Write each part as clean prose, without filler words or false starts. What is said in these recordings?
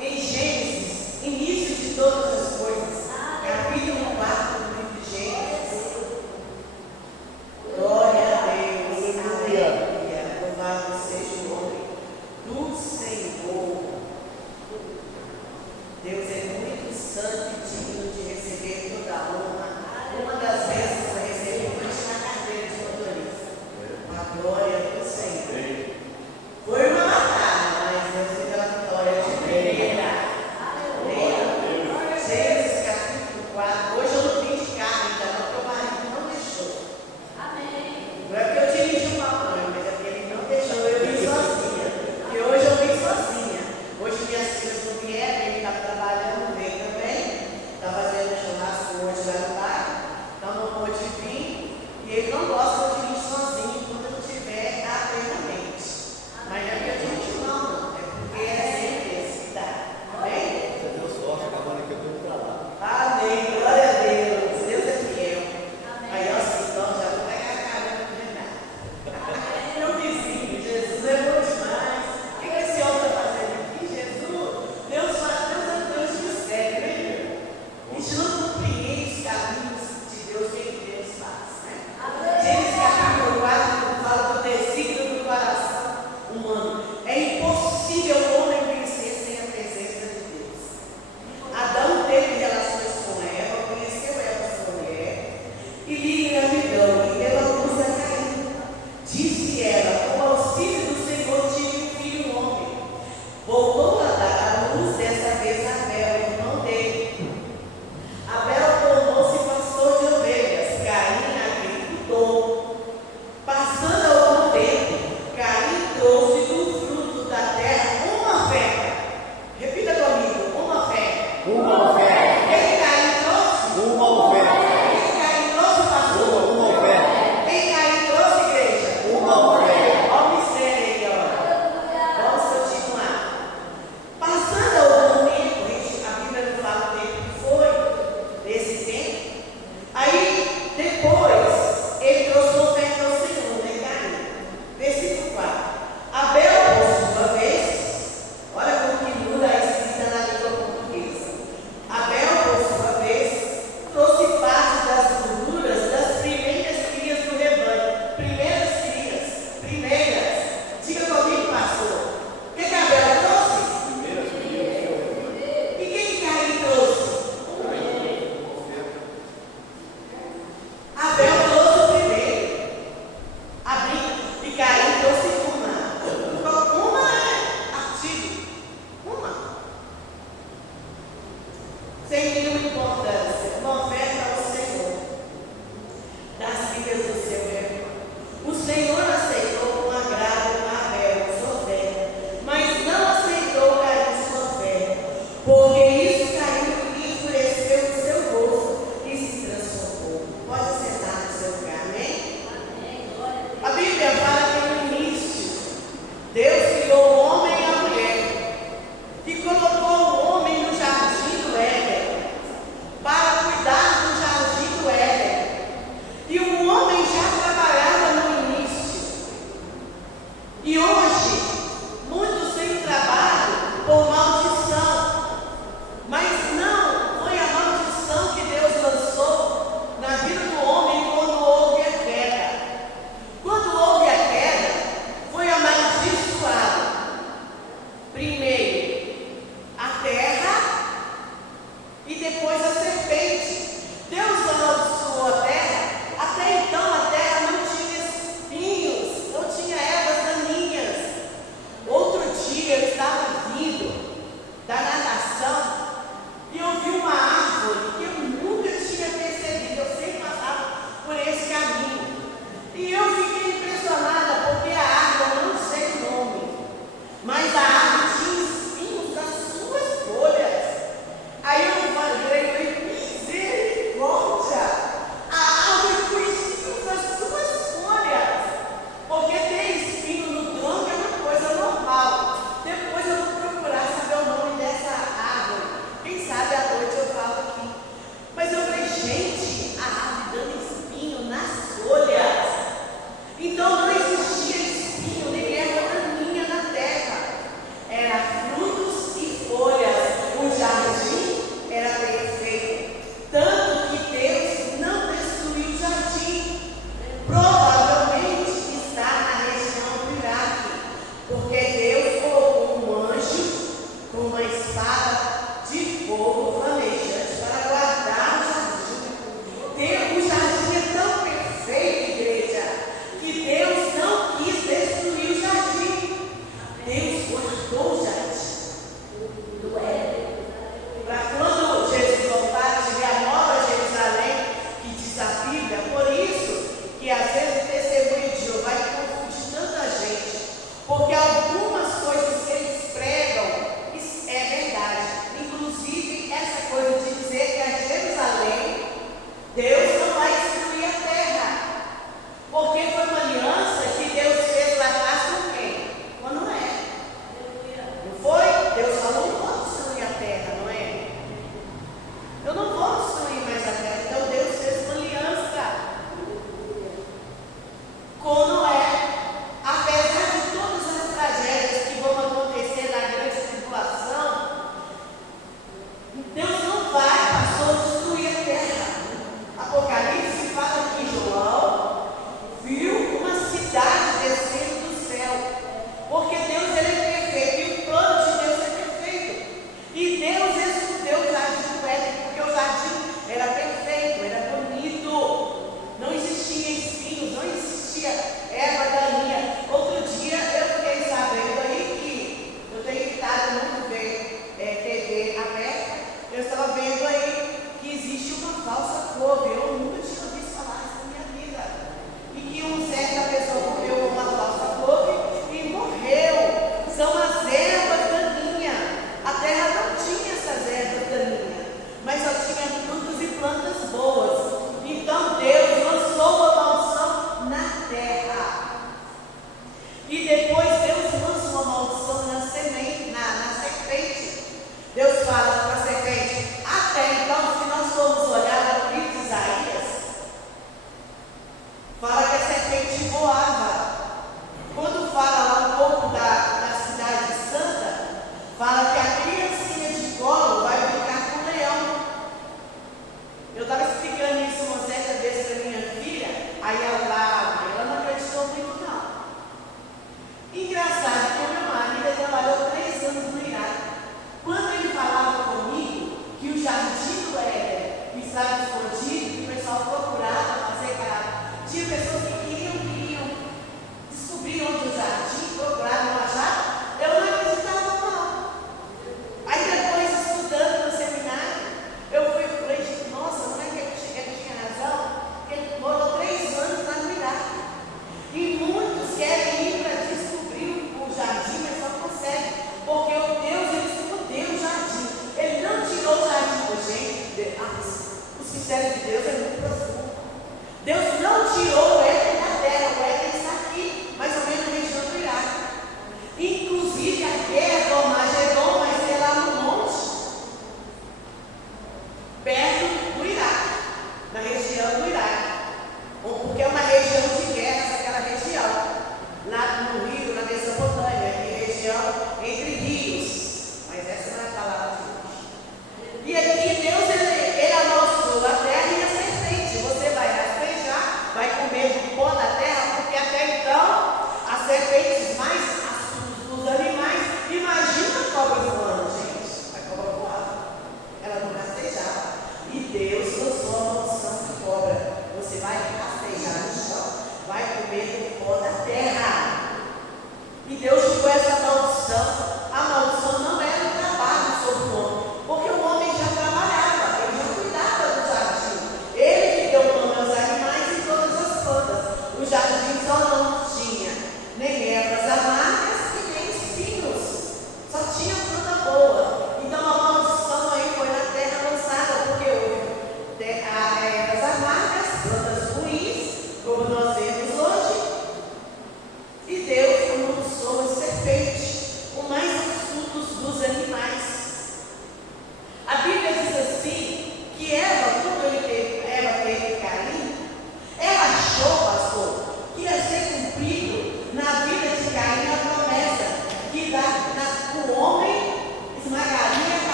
em Gênesis, início de todas as coisas. Capítulo 4 do livro de Gênesis. Glória a Deus. Aleluia. Louvado seja o nome do Senhor. Deus é muito santo e digno de receber toda a honra. Uma das vezes para receber foi na carteira de motorista. A glória do Senhor. Foi uma batalha, mas Deus me deu a vitória de primeira. Gênesis capítulo 4. Hoje eu não vim de carro ainda, não, porque o marido não deixou. Amém. Não é porque eu dirigi uma mãe, mas é porque ele não deixou eu vir sozinha. E hoje eu vim sozinha. Hoje minhas filhas não vieram, ele está trabalhando, veio também. Está fazendo churrasco hoje lá no bairro. Então não pôde vir. E ele não gosta de ir sozinho quando eu estiver atentamente. Mas não é porque eu dirijo não, é porque é sempre esse, tá? Amém? Você deu sorte, acabando que eu estou para lá. Amém, glória a Deus. Deus é fiel. Aí ó, então já vou pegar a carona do Renato. Meu vizinho, Jesus é bom demais. O que esse homem está fazendo aqui? Jesus, Deus é Deus de mistério, né, irmão? A gente não compreende os caminhos de Deus, o que Deus faz, né? Gênesis capítulo 4 fala do desígnio do coração humano. É impossível o homem vencer sem a presença de Deus. Adão teve relações com Eva, conheceu Eva, sua mulher, e lhe engravidou, e deu a luz a Caim. Disse ela: com o auxílio do Senhor tive um filho homem. Voltou a dar a luz, dessa vez a Abel, irmão dele. Abel tornou-se pastor de ovelhas, Caim agricultor. Passando algum tempo, Caim trouxe do fruto da terra uma oferta. Repita comigo, uma oferta. Uma oferta. Quem Caim trouxe? Uma oferta. Quem Caim trouxe, pastor? Uma oferta. Quem Caim trouxe, igreja? Uma oferta. Olha o mistério aí, ó. Vamos continuar. Passando algum tempo, a Bíblia não fala o tempo que foi, esse tempo. Aí, depois, ele trouxe uma oferta ao Senhor, né, Caim? Versículo 4. Abel, por sua vez, olha como que muda a escrita na língua portuguesa. Abel, por sua vez, trouxe parte das gorduras das primeiras crias do rebanho. Primeiras crias. Primeiras. Diga comigo, pastor. O que Abel trouxe? Primeiras crias. E quem Caim trouxe? Abel trouxe o primeiro. E Caim trouxe uma. Uma é artigo. Uma. Sem nenhuma importância. Uma oferta ao Senhor. Das filhas do seu rebanho. O Senhor aceitou com agrado Abel, sua oferta, mas não aceitou Caim, sua oferta, porque isso Caim lhe enfureceu o seu rosto e se transformou. Pode sentar no seu lugar, amém? A Bíblia fala que no início Deus criou o homem e a mulher e colocou o homem no jardim do Éden.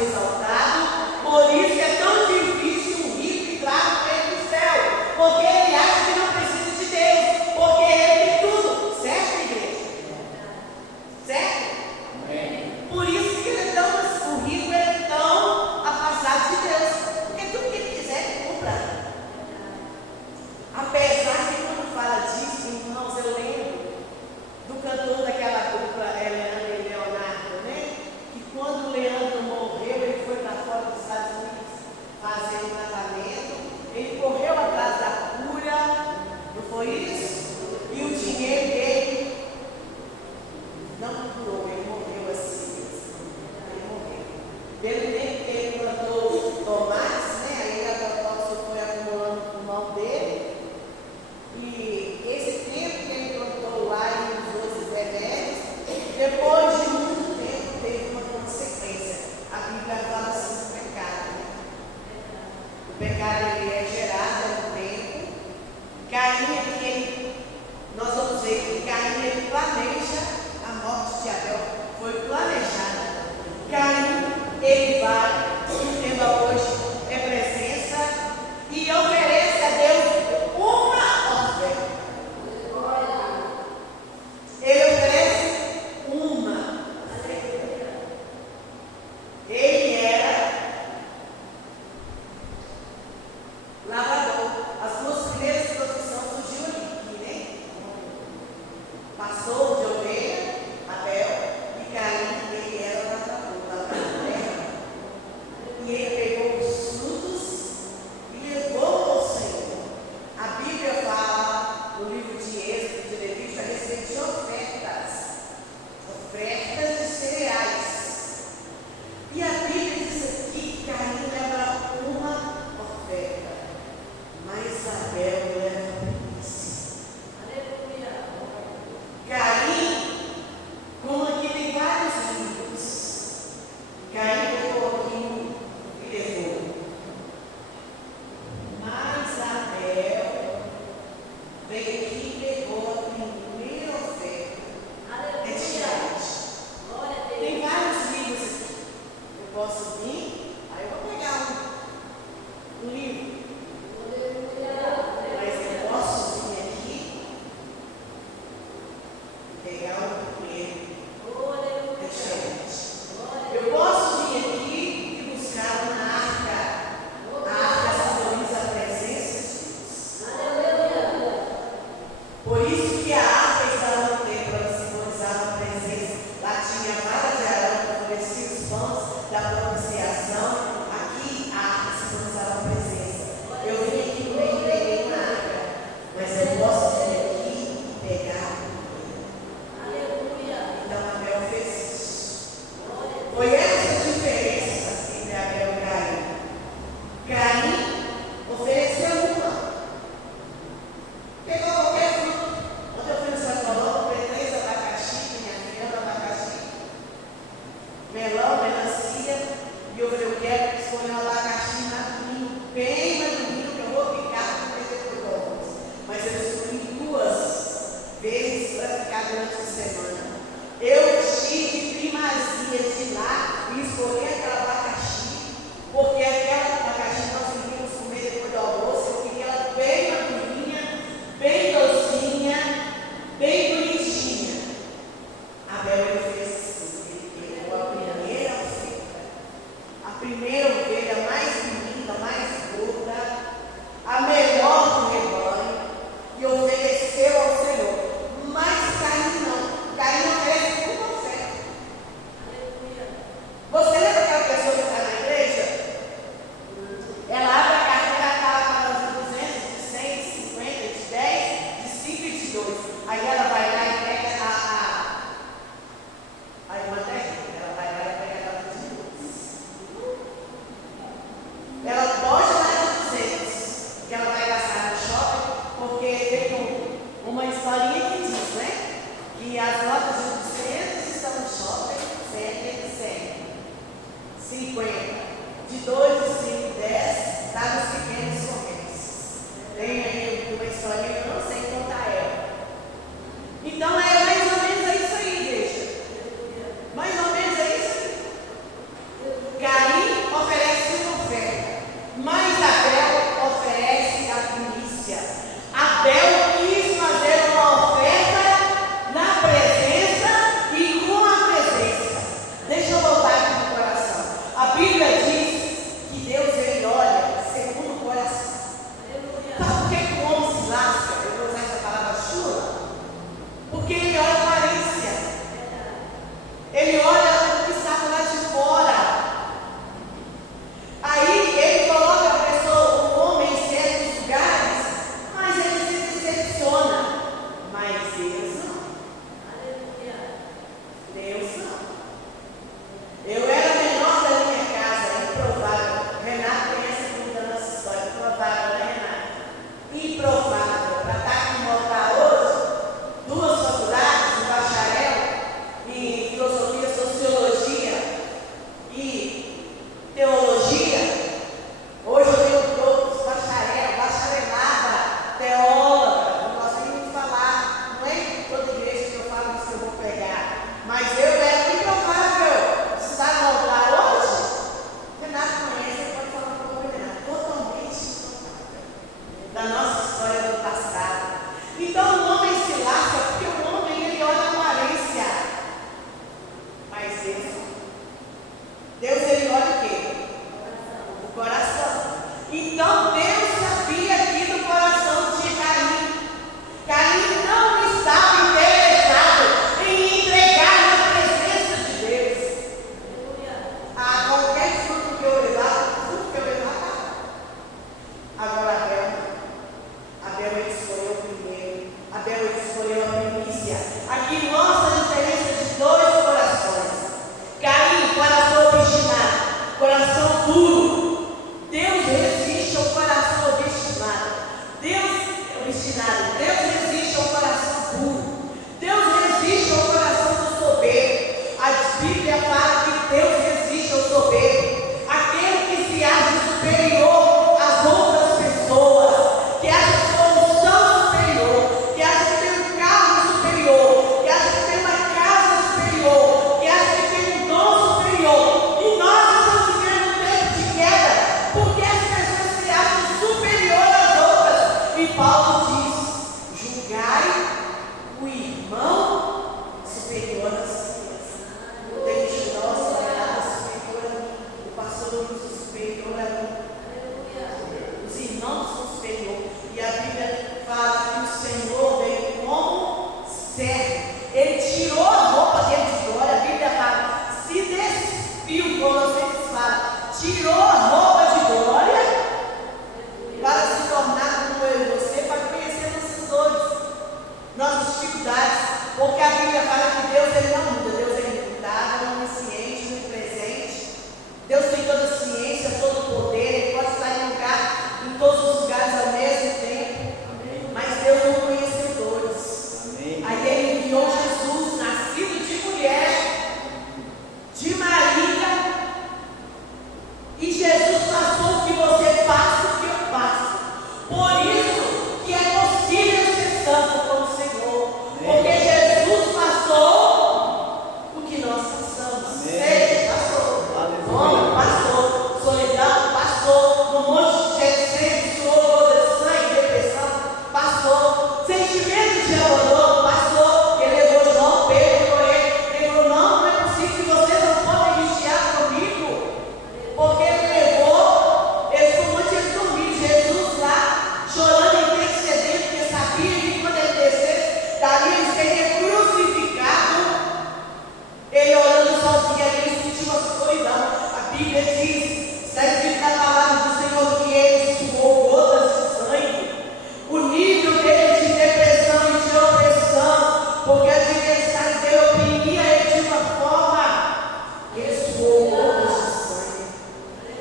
ser exaltado. Por isso que é tão difícil um rico entrar no reino do céu, porque ele acha que não precisa de Deus, porque ele tem tudo. Certo, igreja? Certo? Por isso que ele é tão, o rico é tão afastado de Deus, porque tudo que ele quiser ele compra. Apesar que quando fala disso, irmãos, eu lembro do cantor daquela dupla, Leandro e Leonardo, né? Que quando o Leandro morreu, ele foi para fora dos Estados Unidos fazer um tratamento, ele correu atrás da cura, não foi isso? E o dinheiro dele não curou, ele morreu assim. Ele morreu. Pelo tempo que ele plantou tomates, né? Aí a agrotóxico foi acumulando no pulmão dele. E esse tempo que ele plantou lá e usou esses remédios, depois de muito tempo teve uma consequência. A Bíblia fala assim do pecado. Né? O pecado ele é gerado no tempo. Caim aqui, nós vamos ver que Caim ele planeja a morte de Abel. Foi planejada. Caim ele vai, o tema hoje é presença, e oferece a Deus uma oferta. Ele oferece uma. Ele era lavrador. As duas primeiras profissões surgiu aqui, né? Pastor de ovelha, Abel, e Caim, ele era lavrador, né? E ele pegou os frutos e levou ao Senhor. A Bíblia fala no livro de Êxodo, de Levítico, a respeito de ofertas de cereais. E a Bíblia diz aqui que Caim leva uma oferta, mas Abel leva primícia. Caim, como aqui tem vários livros, Caim pegou aqui um e levou. Mas Abel veio aqui e pegou a primeira oferta. É diferente. Tem vários livros aqui. Eu posso vir, aí eu vou pegar um livro. Mas eu posso vir aqui e pegar o primeiro. É diferente. Eu posso vir aqui e buscar uma arca. A arca simboliza a presença de Deus. Por isso que a arca estava no templo, ela simbolizava a presença. Lá tinha a vara de Arão que oferecia os pães da propiciação. Aqui a arca simbolizava a presença. Eu vim aqui no meio e peguei uma arca, mas eu posso vir aqui e pegar. Então Abel fez isso. Foi essa a diferença entre Abel e Caim. Caim ofereceu uma. Pegou qualquer fruto. Ontem eu fui no Sacolão, comprei 3 abacaxi, minha filha ama abacaxi, melão, melancia, e eu falei, eu quero escolher um abacaxi madurinho, bem madurinho, que eu vou picar para fazer por dólares. Mas eu escolhi 2 vezes para ficar durante a semana. Eu tive primazia de ir lá e escolher aquela abacaxi, porque aquela abacaxi nós iríamos comer depois do almoço. Eu queria ela bem madurinha, bem docinha, bem bonitinha. Abel ele fez assim, ele pegou a primeira oferta, a primeira ovelha mais linda, mais gorda, a melhor do rebanho, e ofereceu ao Senhor. Mas Caim não. Caim oferece uma oferta. Você lembra aquela pessoa que está na igreja? Ela abre a carteira, está lá falando de 200, de 100, de 50, de 10, de 5 e de 2. Aí ela vai lá e pega a irmã da gente. Ela vai lá e pega a nota de 2. Ela pode dar de 200, que ela vai gastar no shopping, porque tem uma historinha que diz, né? Que as notas de 200 estão no shopping, 100 e 100. 50. De 2, de 5 e 10 está nos pequenos comércios. Tem aí uma historinha que eu não sei contar ela. Então é mais ou menos isso aí, igreja. Mais ou menos é isso aí. Caim E Jesus passou o que você passa, o que eu passo. Por isso que é possível ser santo como o Senhor. Porque Jesus passou o que nós passamos. Ele passou. Fome, passou. Solidão, passou. No monte de Getsemane, suor, de sangue, depressão, passou. Sentimento de abandono, passou. Ele levou João, Pedro, por ele. Ele falou: não é possível que vocês não podem vigiar comigo. Porque ele levou, ele ficou muito dormindo. Jesus lá, chorando e intercedendo, porque sabia que quando ele descesse, daria ele seria crucificado. Ele orando sozinho, ele sentiu a solidão. A Bíblia diz, está escrito na palavra do Senhor, que ele suou gotas de sangue. O nível dele de depressão e de opressão, porque o adversário dele oprimia ele de uma forma, ele suou gotas de sangue.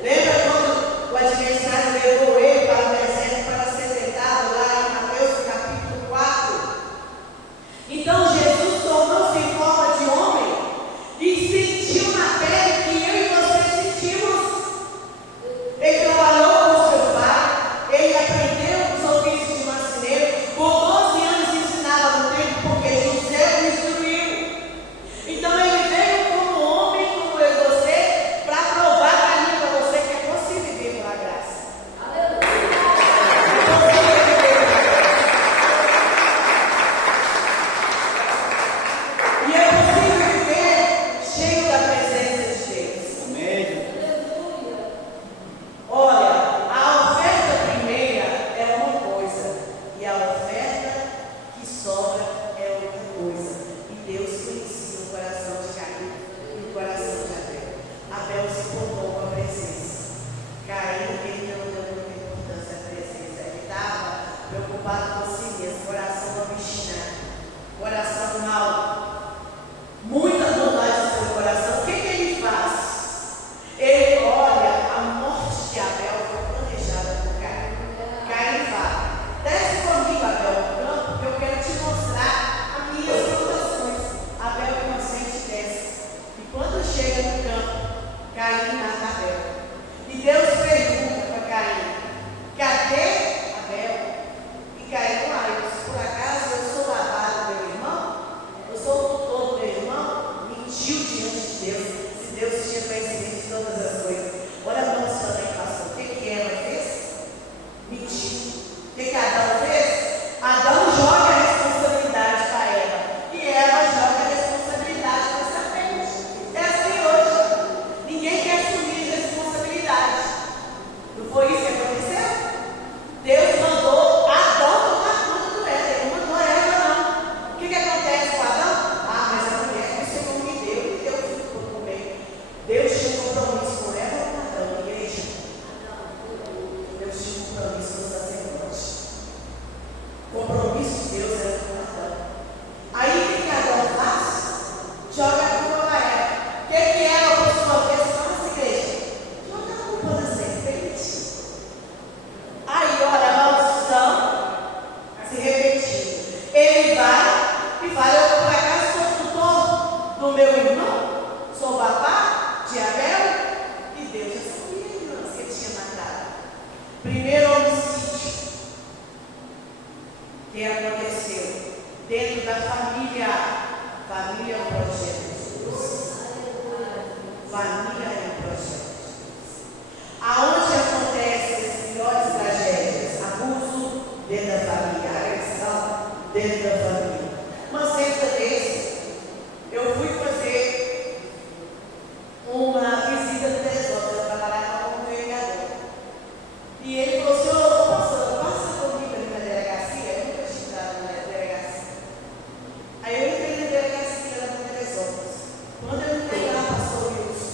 Lembra quando o adversário levou ele para o deserto para ser tentado lá em Mateus capítulo 4? Então Jesus tornou-se em forma de homem e sentiu na pele que eu e você sentimos. Ele trabalhou com o seu pai, ele aprendeu os ofícios de marceneiro, por 12 anos ensinava no templo, porque José o instruiu. Então ele veio como homem, como eu e você, para provar para mim e para você que é possível viver pela graça. E é possível viver cheio da presença de Deus. Amém. Olha, a oferta primeira é uma coisa e a oferta que sobra é outra coisa. E Deus conhecia o coração de Caim e o coração de Abel. Abel se portou com a presença. Caim, ele não deu muita importância à presença. Ele estava preocupado com si mesmo, coração obstinado, coração mau. Muita vontade no seu coração. O que ele faz? Ele olha, a morte de Abel foi planejada por Caim. Caim fala: desce comigo, Abel, no campo, porque eu quero te mostrar as minhas plantações. Abel inocente desce. E quando chega no campo, Caim mata Abel. E Deus pergunta para Caim: cadê Abel? E Caim: por acaso eu sou babado do meu irmão? Eu sou o tutor do meu irmão? Mentiu diante de Deus. Se Deus tinha conhecimento de todas as coisas. Olha a mão sua mãe passou. O que ela fez? Mentiu. O que Adão fez? Adão joga a responsabilidade para Eva. E Eva joga a responsabilidade para essa frente. É assim hoje. Ninguém quer assumir a responsabilidade. Não foi isso que aconteceu? Deus mandou Adão tomar conta do Éden. Ele não mandou Eva, não. O que acontece com Adão? Mas a mulher que o Senhor me deu, e deu fruto para comer. Deus tinha um compromisso com Eva ou com Adão, igreja? Deus tinha um compromisso com o sacerdote. O compromisso de Deus era com Adão. Aí o que Adão faz? Joga a culpa para Eva. O que ela, por sua vez, faz, igreja? Joga a culpa na serpente. Aí, olha, a maldição se repetindo. Ele vai e fala: eu por acaso sou tutor do meu irmão? Sou babá de Abel? E Deus já sabia, irmãos, que ele tinha matado. Primeiro homicídio que aconteceu dentro da família. Família é um projeto de Deus. Família é um projeto de Deus. Aonde acontecem as piores tragédias? Abuso dentro da família, agressão dentro da família. Uma certa vez, eu fui fazer uma visita no Teresópolis, eu trabalhava como vereador. E ele falou: senhor, pastor, passa comigo ali na delegacia. Eu nunca tinha entrado na delegacia. Aí eu entrei na delegacia lá no Teresópolis. Quando eu entrei lá, pastor Wilson,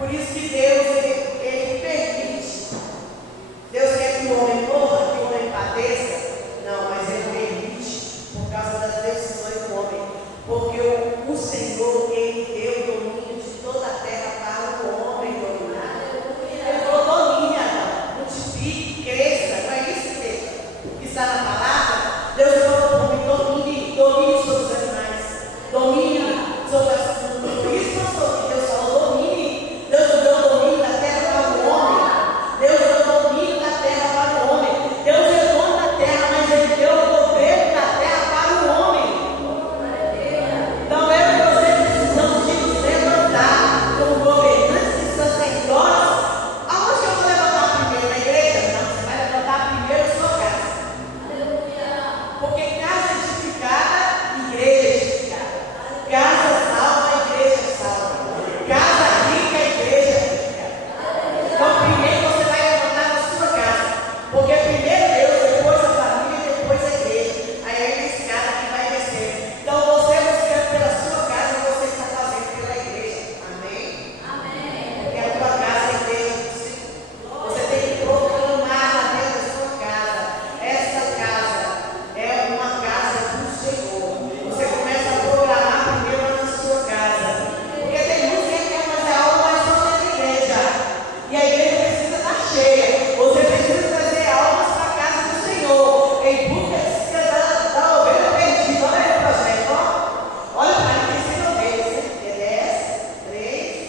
Por isso que Deus, ele permite. Deus quer que o homem morra, que o homem padeça. Não, mas ele permite por causa das decisões do homem. Porque o Senhor, ele deu o domínio de toda a terra para o homem dominar. Ele falou: domine, Adão, multiplique, cresça. Não é isso que está na palavra? Deus falou para o homem: domine sobre os animais, domine sobre as coisas. Por isso, pastor, que Deus falou: domine. Deus não deu domínio da terra para o homem. Deus deu domínio da terra para o homem. Deus é dono da terra, mas ele deu o governo da terra para o homem. Então eu e você precisamos de nos levantar como governantes e sacerdotes. Aonde eu vou levantar primeiro? Na igreja? Não, você vai levantar primeiro a sua casa. Porque casa edificada, igreja edificada. Casa salva, igreja salva. Casa rica, igreja rica. Então primeiro você vai levantar na sua casa. Porque primeiro Deus, depois a família e depois a igreja. Aí é a escada que vai descer. Então você buscando pela sua casa, você está fazendo pela igreja. Amém? Porque a tua casa é a igreja do Senhor. Você tem que proclamar lá dentro da sua casa. Essa casa é uma casa do Senhor. Você começa a programar primeiro na sua casa. Porque tem muitos que querem fazer algo, mas não é na igreja. E a igreja precisa estar cheia. Você precisa trazer almas para a casa do Senhor. Em busca da ovelha perdida. Olha aí o projeto, ó. Olha para mim, tem 100 ovelhas. É 10, 3,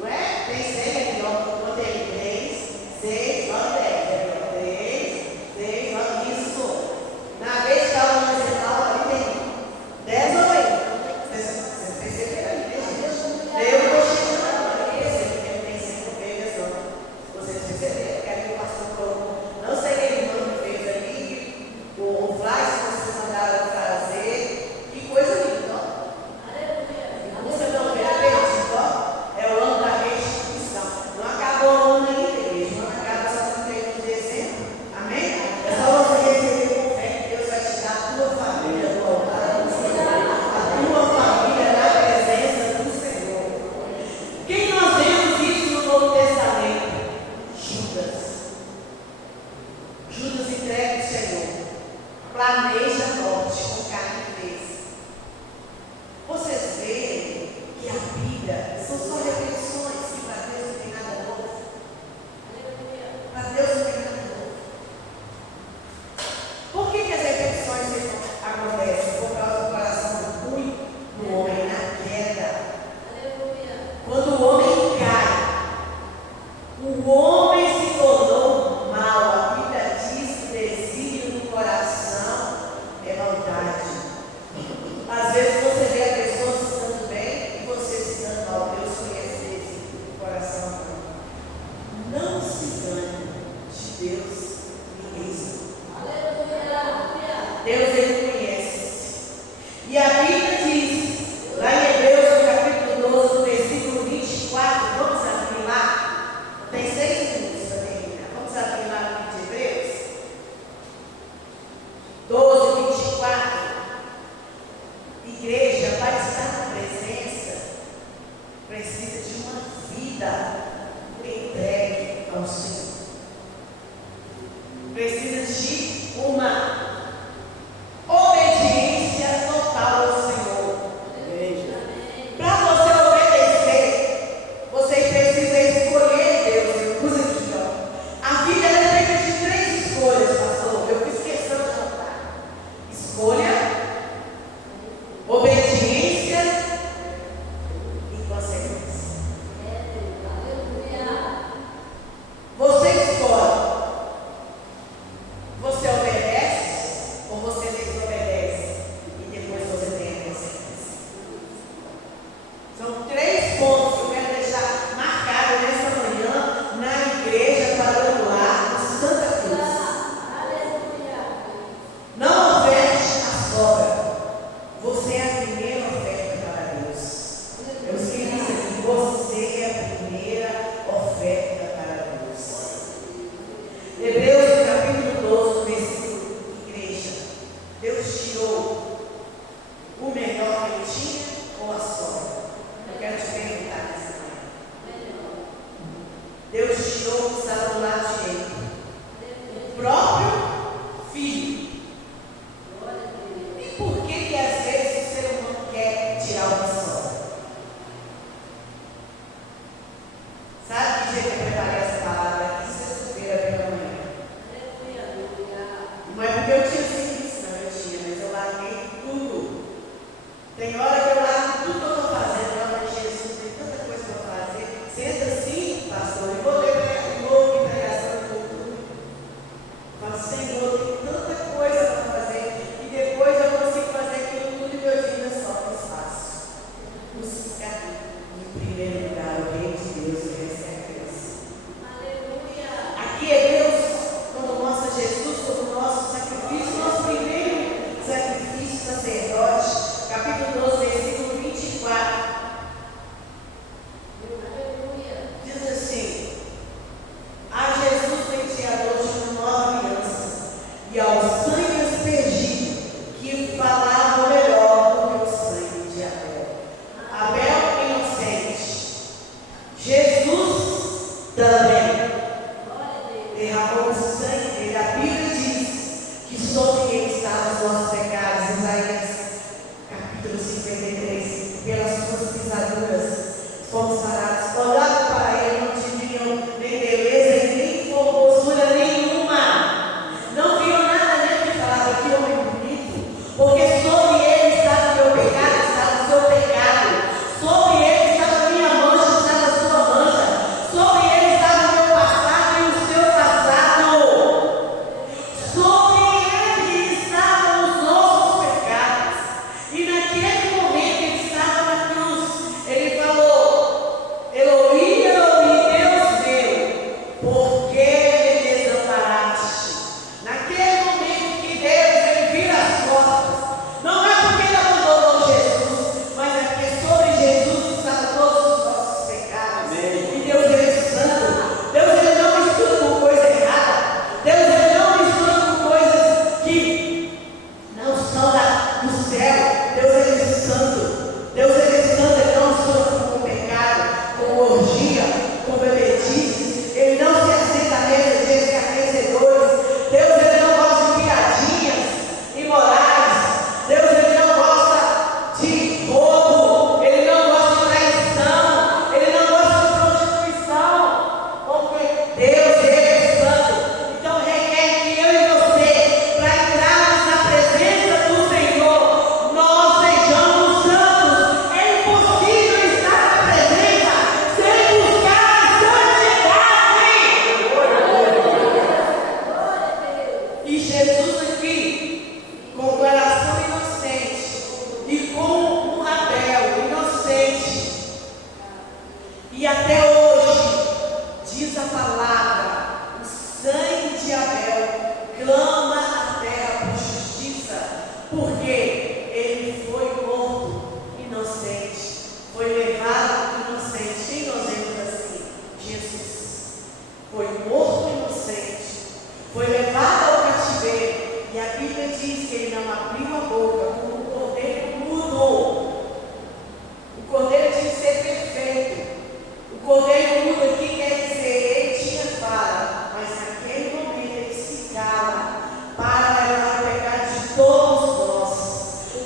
não é? Tem 100 aqui, ó. Botei 3, 6, 9, 10. 3, 6, 9, isso. Na vez que estava no central, ali tem 10 ovelhas. Vocês perceberam ali, eu estou chegando agora. Porque tem 100 ovelhas, ó. Vocês perceberam que ali o pastor colocou. Não sei quem irmão que fez ali, o flash que vocês mandaram fazer. Que coisa linda, ó. A música da ovelha perdida, ó. É o ano da restituição. Não acabou o ano ainda, igreja. Não acaba só no 31 de dezembro. Amém? É só você receber com fé que Deus vai te dar a tua família do altar do Senhor. A tua família na presença do Senhor. Quem nós vemos isso no Novo Testamento? Judas. Judas entrega o Senhor. Planeja a morte com carne e fez. Vocês veem que a Bíblia são só repetições que para Deus não tem nada novo. Para Deus não tem nada novo. Por que as repetições acontecem? Por causa do coração ruim do homem na queda. Quando o homem cai, o homem se tornou mal. A Bíblia diz que o desígnio do coração é maldade. Às vezes você vê a pessoa se dando bem e você se dando mal. Deus conhece o desígnio do coração. Não se engane de Deus mesmo. Deus, ele conhece. E a Bíblia diz, lá em Hebreus, no capítulo 12, no versículo 24, vamos abrir lá. Tem 6 minutos para terminar. Vamos abrir lá no livro de Hebreus. 12, 24. Igreja, para estar na presença, precisa de uma vida entregue ao Senhor. Precisa de uma obediência total ao Senhor. Para você obedecer, você precisa escolher Deus. Usa aqui, ó. A vida é feita de 3 escolhas, pastor. Eu fiz questão de anotar. Escolha, obediência e consequência. também derramou o sangue dele. A Bíblia diz que sobre ele estavam os nossos pecados. Isaías capítulo 53. Pelas suas pisaduras fomos sarados. Olhando para ele, não tinham nem beleza e nem formosura nenhuma. Não viam nada nele que falava que homem bonito, porque sobre ele estava o meu pecado, estava o seu pecado. Sobre ele estava a minha mancha, estava a sua mancha. Sobre ele estava o meu passado e o seu passado. Sobre ele estavam os nossos pecados. E naquele momento ele estava na cruz. Ele falou: Eloí, Eloí, Deus meu, por que me desamparaste? Naquele momento que Deus ele vira as costas, não é porque ele abandonou Jesus, mas é porque sobre Jesus estavam todos os nossos pecados. E Deus ele é santo. Deus ele não mistura com coisa errada. Deus ele não mistura com coisas que não são do céu. Deus ele é santo. Deus ele é santo. Ele não mistura com pecado, com orgia, com bebedice. Ele não se assenta à mesa de escarnecedores. Deus ele não gosta de piadinhas imorais. Deus ele não gosta de roubo. Ele não gosta de traição. Ele não gosta de prostituição. Porque Deus ele é santo. Então requer que eu e você, para entrarmos na presença do Senhor, nós sejamos santos. É impossível estar na presença sem buscar a santidade. E Jesus aqui, com o coração inocente e com um Abel inocente, e até hoje diz a palavra, o sangue de Abel clama a terra por justiça, porque ele foi morto inocente, foi levado inocente. Quem nós vemos assim? Jesus foi morto inocente, foi levado ao cativeiro, e a Bíblia diz que ele não abriu a boca como um cordeiro mudo. O cordeiro tinha que ser perfeito. O cordeiro mudo aqui quer dizer, ele tinha fala, mas naquele momento ele se cala para levar o pecado de todos nós.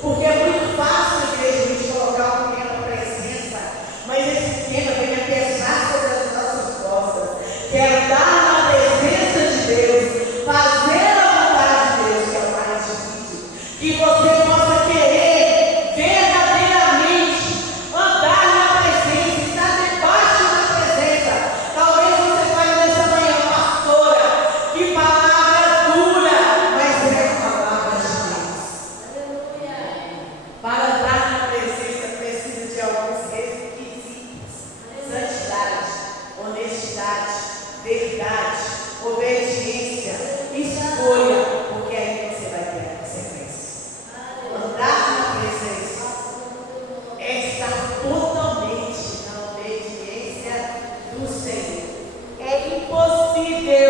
Porque é muito fácil na igreja a gente colocar um pequeno na presença, mas esse pequeno vem a pesar sobre as nossas costas. Quer andar na presença de Deus, fazer a vontade de Deus, que é o mais difícil. Que você possa querer verdadeiramente andar na presença, estar debaixo da presença. Talvez você fale nessa manhã, pastora, que palavra dura, mas é a palavra de Deus. Para andar na presença precisa de alguns requisitos: santidade, honestidade, verdade, obediência, escolha, porque aí você vai ter a consequência. Andar na presença é estar totalmente na obediência do Senhor. É impossível